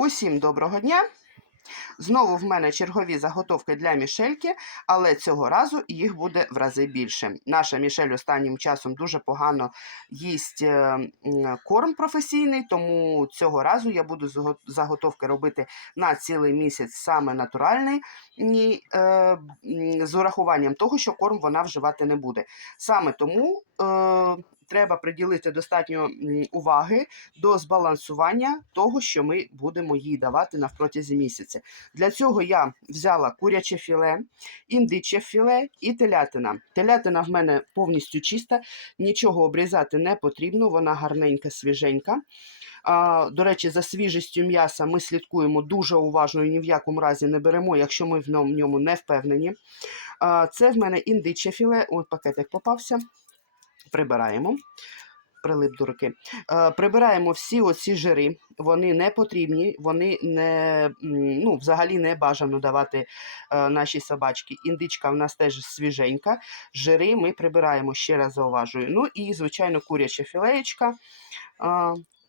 Усім доброго дня! Знову в мене чергові заготовки для мішельки, але цього разу їх буде в рази більше. Наша мішель останнім часом дуже погано їсть е, корм професійний, тому цього разу я буду заготовки робити на цілий місяць саме натуральний, е, з урахуванням того, що корм вона вживати не буде. Саме тому е, треба приділити достатньо уваги до збалансування того, що ми будемо їй давати на протязі місяця. Для цього я взяла куряче філе, індиче філе і телятина. Телятина в мене повністю чиста, нічого обрізати не потрібно, вона гарненька, свіженька. До речі, за свіжістю м'яса ми слідкуємо дуже уважно і ні в якому разі не беремо, якщо ми в ньому- не впевнені. Це в мене індиче філе, от пакетик попався. Прибираємо. Прилип до руки. Е, прибираємо всі оці жири, вони не потрібні, вони не, ну, взагалі не бажано давати е, нашій собачці. Індичка в нас теж свіженька. Жири ми прибираємо, ще раз зауважую. Ну і, звичайно, куряча філеєчка.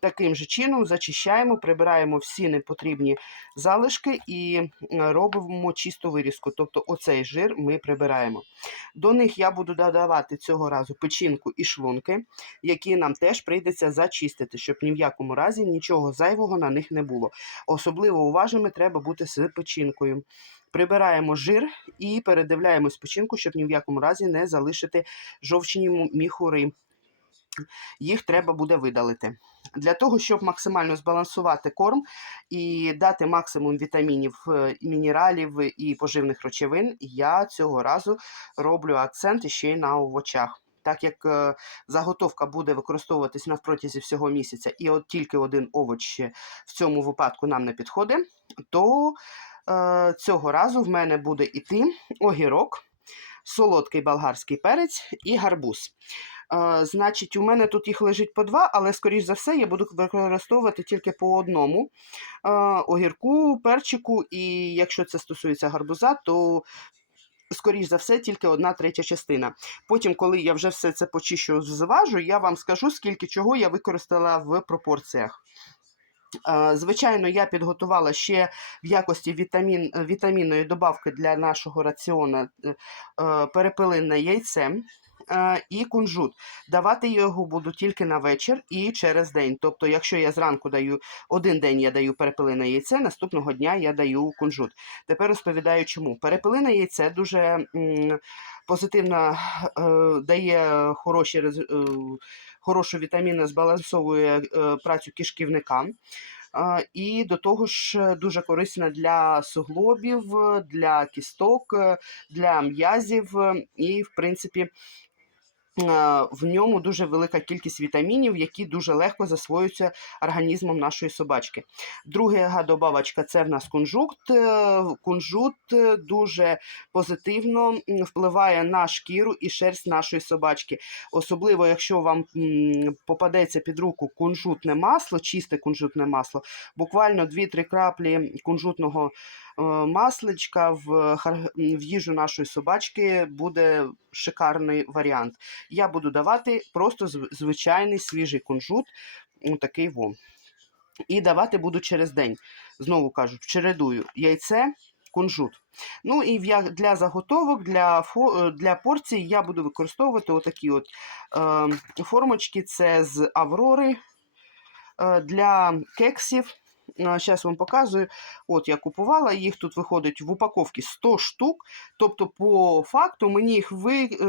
Таким же чином зачищаємо, прибираємо всі непотрібні залишки і робимо чисту вирізку. Тобто оцей жир ми прибираємо. До них я буду додавати цього разу печінку і шлунки які нам теж прийдеться зачистити, щоб ні в якому разі нічого зайвого на них не було. Особливо уважними треба бути з печінкою. Прибираємо жир і передивляємось печінку, щоб ні в якому разі не залишити жовчні міхури. Їх треба буде видалити. Для того, щоб максимально збалансувати корм і дати максимум вітамінів, е, мінералів і поживних речовин, я цього разу роблю акцент ще й на овочах. Так як е, заготовка буде використовуватись на протязі всього місяця, і от тільки один овоч в цьому випадку нам не підходить, то е, цього разу в мене буде іти огірок, солодкий болгарський перець і гарбуз. Значить, у мене тут їх лежить по два, але, скоріш за все, я буду використовувати тільки по одному огірку, перчику, і якщо це стосується гарбуза, то скоріш за все, тільки одна третя частина. Потім, коли я вже все це почищу, зважу, я вам скажу, скільки чого я використала в пропорціях. Е, Звичайно, я підготувала ще в якості вітамін, вітамінної добавки для нашого раціону е, е, яйце е, і кунжут. Давати його буду тільки на вечір і через день. Тобто, якщо я зранку даю один день я даю перепелине яйце, наступного дня я даю кунжут. Тепер розповідаю, чому. Перепелине яйце дуже позитивно е, дає хороші, рез- е, вітаміни, збалансовує е, працю кишківника. І до того ж е, дуже корисна для суглобів, е, для кісток, для м'язів і, в принципі, в ньому дуже велика кількість вітамінів, які дуже легко засвоюються організмом нашої собачки. Друга добавочка це в нас кунжут. Е, Кунжут е, дуже позитивно впливає на шкіру і шерсть нашої собачки. Особливо, якщо вам попадеться під руку кунжутне масло, чисте кунжутне масло, буквально 2-3 краплі кунжутного е, масличка в, в їжу нашої собачки буде шикарний варіант. Я буду давати просто звичайний свіжий кунжут, такий во. І давати буду через день. Знову кажу, чередую яйце, кунжут. Ну і для заготовок, для, е, для порцій я буду використовувати отакі от е, формочки. Це з Аврори е, для кексів. Зараз вам показую. От я купувала, їх тут виходить в упаковці 100 штук. Тобто, по факту, мені їх, ви, е,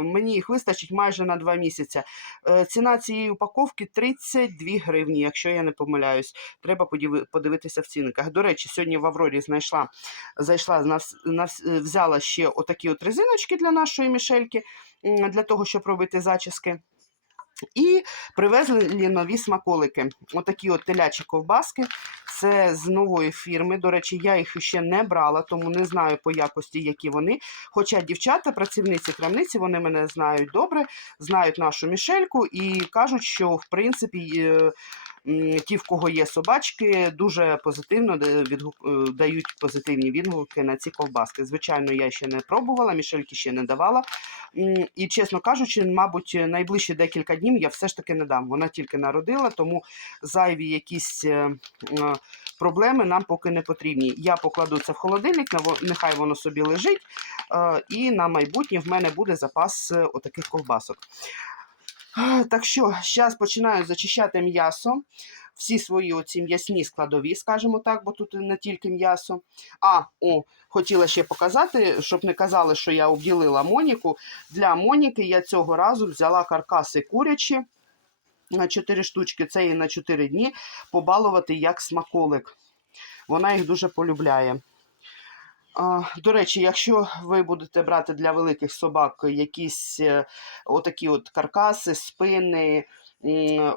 мені їх вистачить майже на 2 місяці. Е, Ціна цієї упаковки 32 гривні, якщо я не помиляюсь. Треба подиви- подивитися в цінниках. До речі, сьогодні в Аврорі знайшла, зайшла, на, взяла ще отакі от резиночки для нашої мішельки, для того, щоб робити зачіски. І привезли нові смаколики. Отакі от телячі ковбаски. Це з нової фірми. До речі, я їх ще не брала, тому не знаю по якості, які вони. Хоча дівчата, працівниці крамниці, вони мене знають добре, знають нашу мішельку і кажуть, що в принципі е, ті, в кого є собачки, дуже позитивно е, дають позитивні відгуки на ці ковбаски. Звичайно, я ще не пробувала, мішельки ще не давала. І, чесно кажучи, мабуть, найближчі декілька днів я все ж таки не дам. Вона тільки народила, тому зайві якісь е, е, проблеми нам поки не потрібні. Я покладу це в холодильник, нехай воно собі лежить, і на майбутнє в мене буде запас отаких ковбасок. Так що, зараз починаю зачищати м'ясо. Всі свої оці м'ясні складові, скажімо так, бо тут не тільки м'ясо. А, о, хотіла ще показати, щоб не казали, що я обділила Моніку. Для Моніки я цього разу взяла каркаси курячі на 4 штучки, це їй на 4 дні побалувати як смаколик. Вона їх дуже полюбляє. До речі, якщо ви будете брати для великих собак якісь е, отакі от каркаси, спини,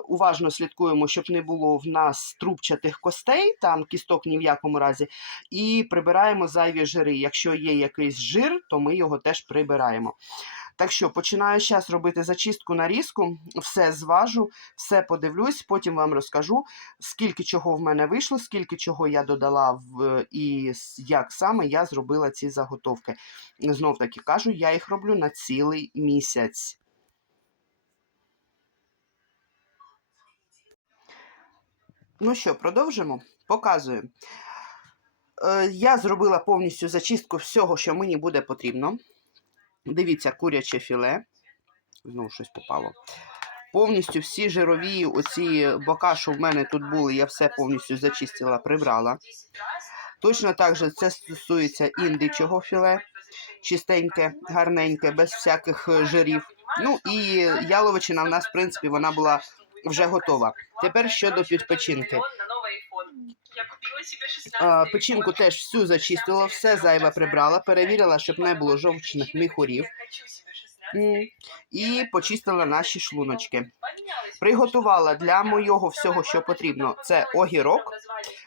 уважно слідкуємо, щоб не було в нас трубчатих костей, там кісток ні в якому разі, і прибираємо зайві жири. Якщо є якийсь жир, то ми його теж прибираємо. Так що починаю зараз робити зачистку нарізку, все зважу, все подивлюсь, потім вам розкажу, скільки чого в мене вийшло, скільки чого я додала в, і як саме я зробила ці заготовки. Знов таки кажу, я їх роблю на цілий місяць. Ну що, продовжимо? Показую. Е, Я зробила повністю зачистку всього, що мені буде потрібно. Дивіться, куряче філе. Знову щось попало. Повністю всі жирові, оці бока, що в мене тут були, я все повністю зачистила, прибрала. Точно так же це стосується індичого філе, чистеньке, гарненьке, без всяких е, жирів. Ну і яловичина в нас, в принципі, вона була вже готова. Тепер щодо підпечінки. А, Печінку теж всю зачистила, все зайве прибрала, перевірила, щоб не було жовчних міхурів. І почистила наші шлуночки. Приготувала для моєго всього, що потрібно. Це огірок.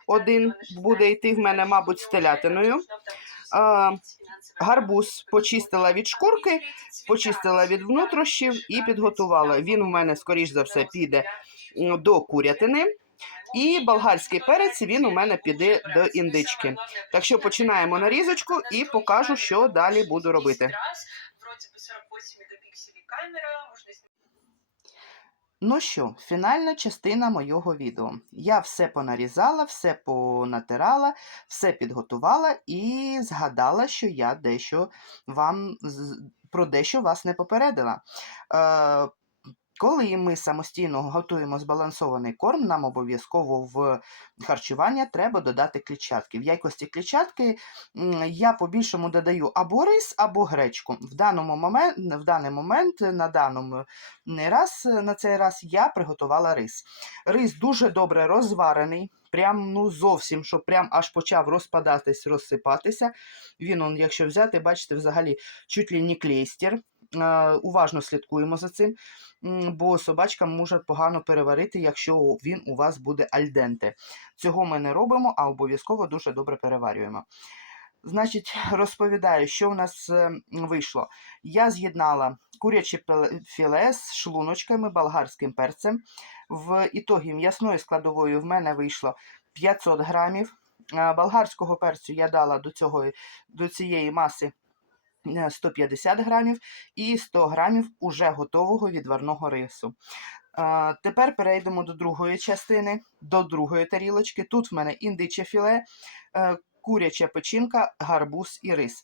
Один буде йти в мене, мабуть, з телятиною. А, Гарбуз почистила від шкурки, почистила від внутрішнів і підготувала. Він у мене, скоріш за все, піде до курятини. І болгарський перець він у мене піде до індички. Так що починаємо нарізочку і покажу, що далі буду робити. Ну що, фінальна частина моєго відео. Я все понарізала, все понатирала, все підготувала і згадала, що я дещо вам про дещо вас не попередила. Е, коли ми самостійно готуємо збалансований корм, нам обов'язково в харчування треба додати клітчатки. В якості клітчатки я по-більшому додаю або рис, або гречку. В, даному момент, в даний момент, на даному раз, на цей раз я приготувала рис. Рис дуже добре розварений. Прям ну зовсім, що прям аж почав розпадатись, розсипатися. Він, якщо взяти, бачите, взагалі чуть ли не клейстер. Е, уважно слідкуємо за цим, бо собачка може погано переварити, якщо він у вас буде альденте. Цього ми не робимо, а обов'язково дуже добре переварюємо. Значить, розповідаю, що в нас е, вийшло. Я з'єднала куряче філе з шлуночками, болгарським перцем. В ітогі м'ясної складової в мене вийшло 500 грамів. Е, Болгарського перцю я дала до, цього, до цієї маси 150 грамів і 100 грамів уже готового відварного рису. Е, Тепер перейдемо до другої частини, до другої тарілочки. Тут в мене індиче філе, е, куряча печінка, гарбуз і рис.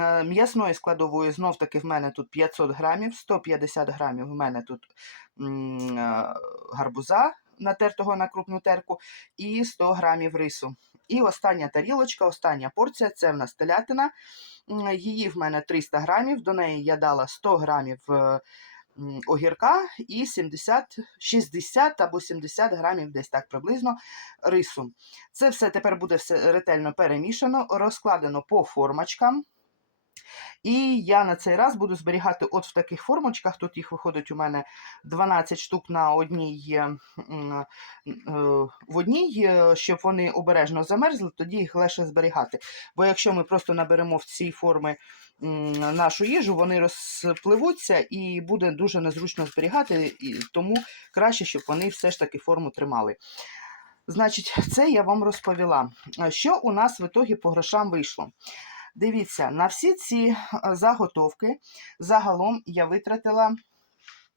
Е, М'ясної складової знов таки в мене тут 500 грамів, 150 грамів в мене тут е, гарбуза, натертого на крупну терку, і 100 грамів рису. І остання тарілочка, остання порція це в нас телятина. Її в мене 300 грамів, до неї я дала 100 грамів е, огірка і 70, 60 або 70 грамів, десь так приблизно, рису. Це все тепер буде все ретельно перемішано, розкладено по формочкам. І я на цей раз буду зберігати от в таких формочках. Тут їх виходить у мене 12 штук на одній, е, в одній, е, щоб вони обережно замерзли, тоді їх легше зберігати. Бо якщо ми просто наберемо в ці форми нашу їжу, вони розпливуться і буде дуже незручно зберігати, і тому краще, щоб вони все ж таки форму тримали. Значить, це я вам розповіла. Що у нас в ітогі по грошам вийшло? Дивіться, на всі ці е, заготовки загалом я витратила.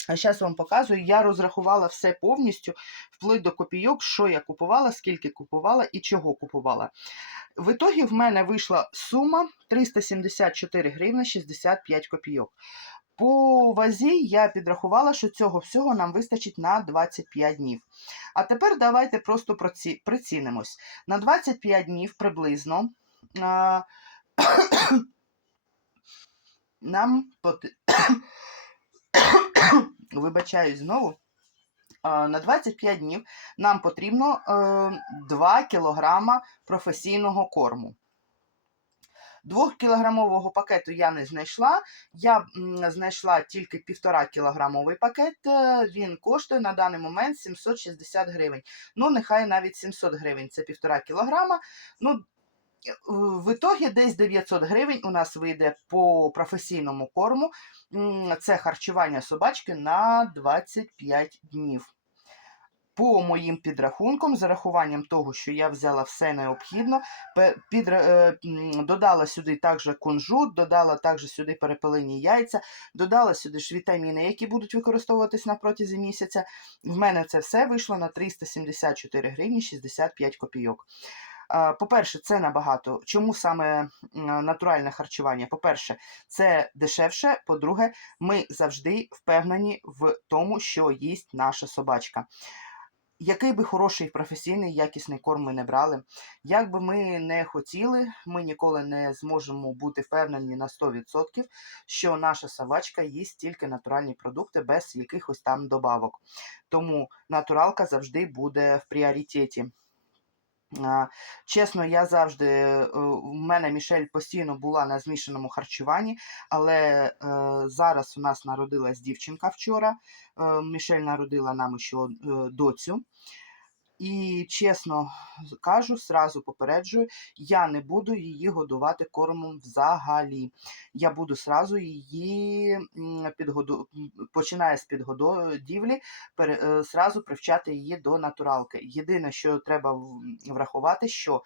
Зараз вам показую, я розрахувала все повністю, вплоть до копійок, що я купувала, скільки купувала і чого купувала. В ітогі в мене вийшла сума 374 гривни 65 копійок. По вазі я підрахувала, що цього всього нам вистачить на 25 днів. А тепер давайте просто прицінимось. На 25 днів приблизно а, нам поти... вибачаюсь знову. На 25 днів нам потрібно е, 2 кілограма професійного корму. Двохкілограмового пакету я не знайшла. Я знайшла тільки півтора кілограмовий пакет. е, Він коштує на даний момент 760 гривень. Ну, нехай навіть 700 гривень це півтора кілограма. Ну, е, в ітогі десь 900 гривень у нас вийде по професійному корму. Це харчування собачки на 25 днів. По моїм підрахункам, з рахуванням того, що я взяла все необхідно, підра- е, додала сюди також кунжут, додала також сюди перепелині яйця, додала сюди ж вітаміни, які будуть використовуватись на протязі місяця. В мене це все вийшло на 374 гривні 65 копійок. По-перше, це набагато. Чому саме натуральне харчування? По-перше, це дешевше. По-друге, ми завжди впевнені в тому, що їсть наша собачка. Який би хороший професійний якісний корм ми не брали, як би ми не хотіли, ми ніколи не зможемо бути впевнені на 100%, що наша собачка їсть тільки натуральні продукти без якихось там добавок. Тому натуралка завжди буде в пріоритеті. Чесно, я завжди в мене Мішель постійно була на змішаному харчуванні, але е, зараз у нас народилась дівчинка вчора. Е, Мішель народила нам ще е, доцю. І чесно кажу, сразу попереджую, я не буду її годувати кормом взагалі. Я буду сразу її підгоду... починає з підгодівлі, пере... е, сразу привчати її до натуралки. Єдине, що треба врахувати, що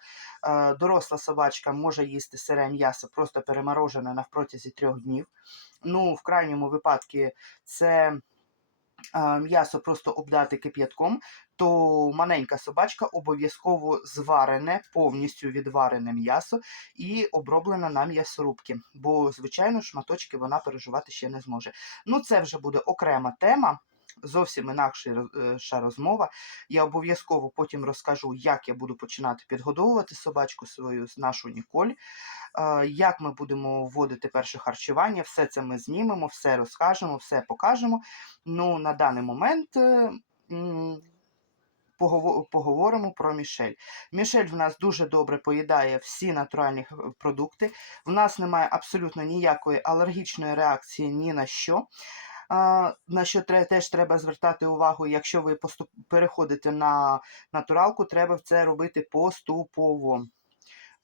е, доросла собачка може їсти сире м'ясо, просто переморожене на протязі трьох днів. Ну, в крайньому випадку це м'ясо просто обдати кип'ятком, то маленька собачка обов'язково зварене, повністю відварене м'ясо і оброблене на м'ясорубки. Бо, звичайно, шматочки вона переживати ще не зможе. Ну, це вже буде окрема тема. Зовсім інакша е, розмова. Я обов'язково потім розкажу, як я буду починати підгодовувати собачку свою нашу Ніколь, як ми будемо вводити перше харчування. Все це ми знімемо, все розкажемо, все покажемо. Ну, на даний момент е, поговоримо про Мішель. Мішель в нас дуже добре поїдає всі натуральні продукти. В нас немає абсолютно ніякої алергічної реакції ні на що. На що теж треба звертати увагу, якщо ви переходите на натуралку, треба це робити поступово.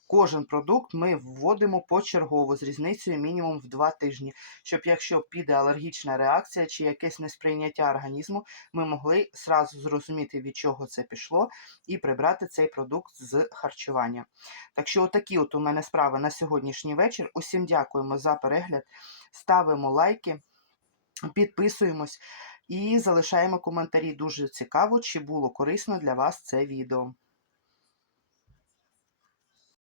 Кожен продукт ми вводимо почергово з різницею мінімум в 2 тижні, щоб якщо піде алергічна реакція чи якесь несприйняття організму, ми могли сразу зрозуміти, від чого це пішло, і прибрати цей продукт з харчування. Так що, отакі от у мене справи на сьогоднішній вечір. Усім дякуємо за перегляд, ставимо лайки, підписуємось і залишаємо коментарі. Дуже цікаво, чи було корисно для вас це відео.